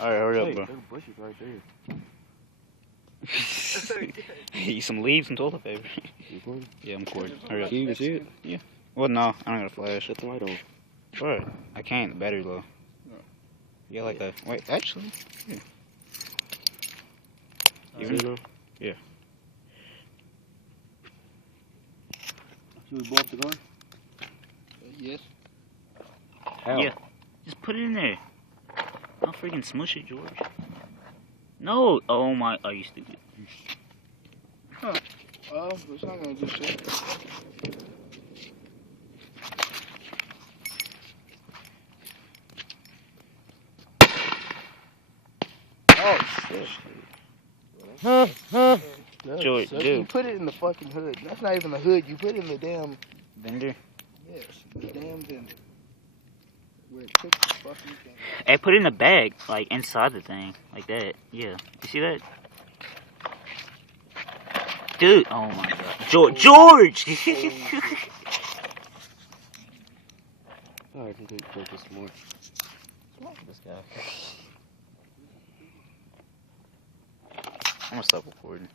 Alright, hurry up, Hey, bro. there's bushes right there. Eat some leaves and toilet paper. You recording? Yeah, I'm recording. Hurry up. You can see it? Yeah. Well, no, I don't got a flash. Shut the light on. What? I can't. The battery low. Yeah, like a... Wait, actually? Yeah. You know? Yeah. Should we blow up the gun? Yes. How? Yeah. Just put it in there. Don't freaking smush it, George. No! Oh my... Oh, you stupid. It's not gonna do shit. Oh, shit. George, So dude. you put it in the fucking hood. That's not even the hood. You put it in the damn... Vendor? Yes, the damn vendor. Where it took the fucking thing. Hey, put it in a bag, like inside the thing, like that. Yeah, you see that, dude? Oh my god, George! Alright, I can focus more. This guy. I'm gonna stop recording.